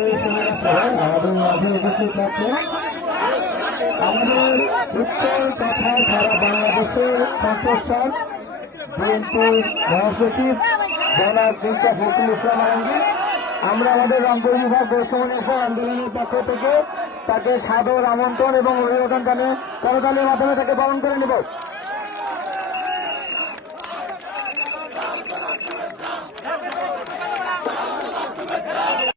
আমাদের মাঝে উপস্থিত থাকবেন আমাদের উত্তর তথা সারা বাংলাদেশের কণ্ঠস্বর বিএনপির মহাসচিব জনাব মির্জা ফখরুল ইসলাম আলমগীর। আমরা আমাদের রংপুর বিভাগ বৈষম্য আন্দোলনের পক্ষ থেকে তাকে সাদর আমন্ত্রণ এবং অভিবাদন জানিয়ে করতালির মাধ্যমে তাকে বরণ করে নেব।